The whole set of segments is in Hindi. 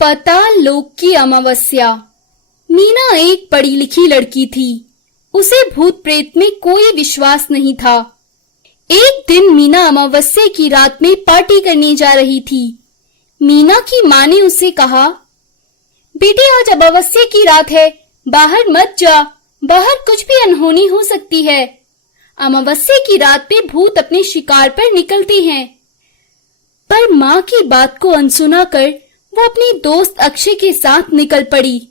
पाताल लोक की अमावस्या। मीना एक पढ़ी लिखी लड़की थी। उसे भूत प्रेत में कोई विश्वास नहीं था। एक दिन मीना अमावस्या की रात में पार्टी करने जा रही थी। मीना की माँ ने उसे कहा, बेटी आज अमावस्या की रात है, बाहर मत जा, बाहर कुछ भी अनहोनी हो सकती है। अमावस्या की रात में भूत अपने शिकार पर निकलते हैं। पर माँ की बात को अनसुना कर वो अपने दोस्त अक्षय के साथ निकल पड़ी।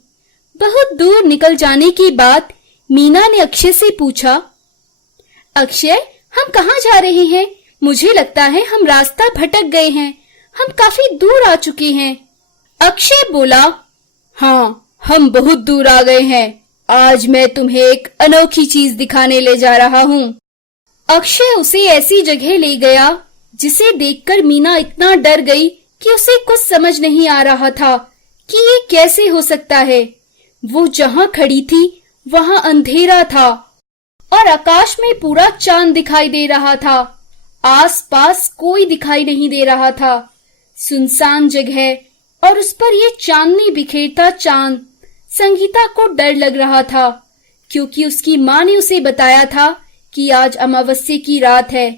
बहुत दूर निकल जाने के बाद मीना ने अक्षय से पूछा, अक्षय हम कहाँ जा रहे हैं? मुझे लगता है हम रास्ता भटक गए हैं, हम काफी दूर आ चुके हैं। अक्षय बोला, हाँ हम बहुत दूर आ गए हैं, आज मैं तुम्हें एक अनोखी चीज दिखाने ले जा रहा हूँ। अक्षय उसे ऐसी जगह ले गया जिसे देखकर मीना इतना डर गई कि उसे कुछ समझ नहीं आ रहा था कि ये कैसे हो सकता है। वो जहाँ खड़ी थी वहाँ अंधेरा था और आकाश में पूरा चांद दिखाई दे रहा था। आसपास कोई दिखाई नहीं दे रहा था। सुनसान जगह और उस पर ये चांदनी बिखेरता चांद। संगीता को डर लग रहा था क्योंकि उसकी माँ ने उसे बताया था कि आज अमावस्या की रात है।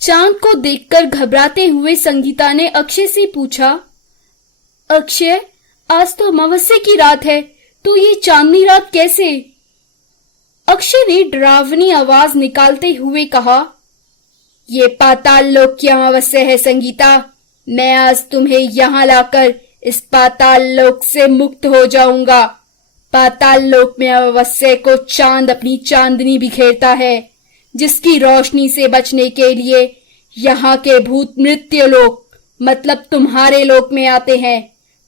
चांद को देखकर घबराते हुए संगीता ने अक्षय से पूछा, अक्षय आज तो अमावस्या की रात है, तो ये चांदनी रात कैसे? अक्षय ने डरावनी आवाज निकालते हुए कहा, ये पाताल लोक की अमावस्या है संगीता। मैं आज तुम्हें यहाँ लाकर इस पाताल लोक से मुक्त हो जाऊंगा। पाताल लोक में अमावस्या को चांद अपनी चांदनी बिखेरता है, जिसकी रोशनी से बचने के लिए यहाँ के भूत मृत्यु लोक मतलब तुम्हारे लोक में आते हैं।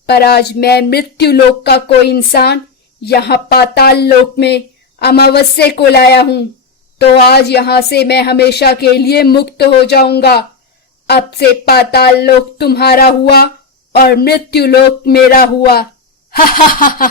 पर आज मैं मृत्यु लोक का कोई इंसान यहाँ पाताल लोक में अमावस्या को लाया हूँ, तो आज यहाँ से मैं हमेशा के लिए मुक्त हो जाऊंगा। अब से पाताल लोक तुम्हारा हुआ और मृत्यु लोक मेरा हुआ। हा हा हा हा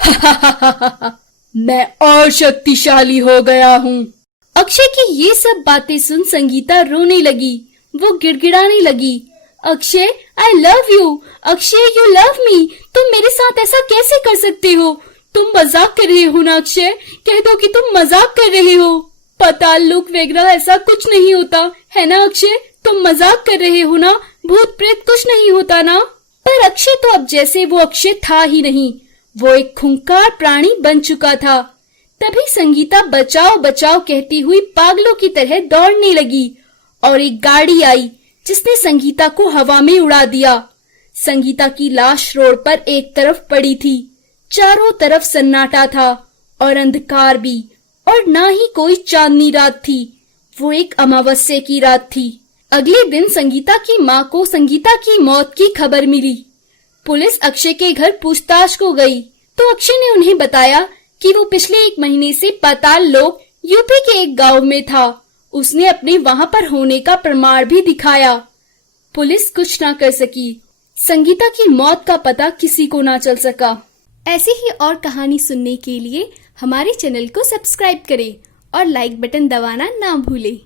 हा हा हा। मैं और शक्तिशाली हो गया हूँ। अक्षय की ये सब बातें सुन संगीता रोने लगी। वो गिड़गिड़ाने लगी, Akshay I love you, Akshay you love me, तुम मेरे साथ ऐसा कैसे कर सकते हो? तुम मजाक कर रहे हो ना अक्षय, कह दो कि तुम मजाक कर रहे हो। पाताल लोक वगैरह ऐसा कुछ नहीं होता है ना अक्षय, तुम मजाक कर रहे हो ना, भूत प्रेत कुछ नहीं होता ना। पर अक्षय तो अब जैसे वो अक्षय था ही नहीं, वो एक खूंखार प्राणी बन चुका था। तभी संगीता बचाओ बचाओ कहती हुई पागलों की तरह दौड़ने लगी और एक गाड़ी आई जिसने संगीता को हवा में उड़ा दिया। संगीता की लाश रोड पर एक तरफ पड़ी थी। चारों तरफ सन्नाटा था और अंधकार भी, और ना ही कोई चांदनी रात थी। वो एक अमावस्या की रात थी। अगले दिन संगीता की माँ को संगीता की मौत की खबर मिली। पुलिस अक्षय के घर पूछताछ को गई तो अक्षय ने उन्हें बताया कि वो पिछले 1 महीने से पाताल लोक यूपी के एक गांव में था। उसने अपने वहां पर होने का प्रमाण भी दिखाया। पुलिस कुछ ना कर सकी। संगीता की मौत का पता किसी को ना चल सका। ऐसी ही और कहानी सुनने के लिए हमारे चैनल को सब्सक्राइब करें और लाइक बटन दबाना ना भूलें।